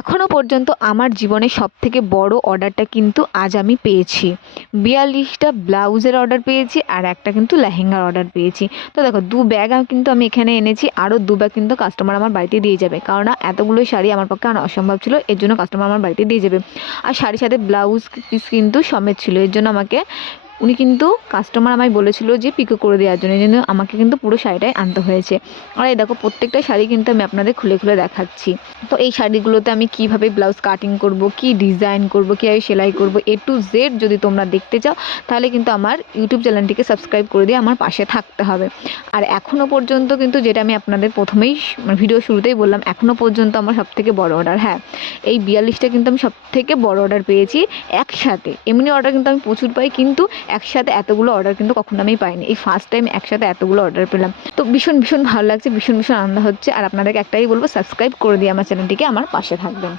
এখনও পর্যন্ত আমার জীবনে সবথেকে বড় অর্ডারটা কিন্তু আজ আমি পেয়েছি। 42টা ব্লাউজের অর্ডার পেয়েছি আর একটা কিন্তু লেহেঙ্গার অর্ডার পেয়েছি। তো দেখো 2 ব্যাগ কিন্তু আমি এখানে এনেছি, আরও 2 ব্যাগ কিন্তু কাস্টমার আমার বাড়িতে দিয়ে যাবে, কারণ এতগুলো শাড়ি আমার পক্ষে আনা অসম্ভব ছিল, এর জন্য কাস্টমার আমার বাড়িতে দিয়ে যাবে। আর শাড়ির সাথে ব্লাউজ পিস কিন্তু সমেত ছিল, এর জন্য উনি কিন্তু কাস্টমার আমায় বলেছিল যে পিকো করে দেওয়ার জন্য, এই জন্য আমাকে কিন্তু পুরো শাড়িটাই আনতে হয়েছে। আর এই দেখো প্রত্যেকটা শাড়ি কিন্তু আমি আপনাদের খুলে খুলে দেখাচ্ছি। তো এই শাড়িগুলোতে আমি কিভাবে ব্লাউজ কাটিং করব, কি ডিজাইন করব, কীভাবে সেলাই করব, A to Z যদি তোমরা দেখতে চাও তাহলে কিন্তু আমার ইউটিউব চ্যানেলটিকে সাবস্ক্রাইব করে দিয়ে আমার পাশে থাকতে হবে। আর এখনও পর্যন্ত কিন্তু, যেটা আমি আপনাদের প্রথমেই ভিডিও শুরুতেই বললাম, এখনও পর্যন্ত আমার সবথেকে বড় অর্ডার, হ্যাঁ এই 42টা কিন্তু আমি সবথেকে বড় অর্ডার পেয়েছি একসাথে। এমনি অর্ডার কিন্তু আমি প্রচুর পাই, কিন্তু একসাথে এতগুলো অর্ডার কিন্তু কখনো আমি পাইনি, এই ফার্স্ট টাইম একসাথে এতগুলো অর্ডার পেলাম। তো ভীষণ ভীষণ ভালো লাগছে, ভীষণ ভীষণ আনন্দ হচ্ছে। আর আপনাদেরকে একটাই বলবো, সাবস্ক্রাইব করে দিয়ে আমার চ্যানেলটিকে আমার পাশে থাকবেন।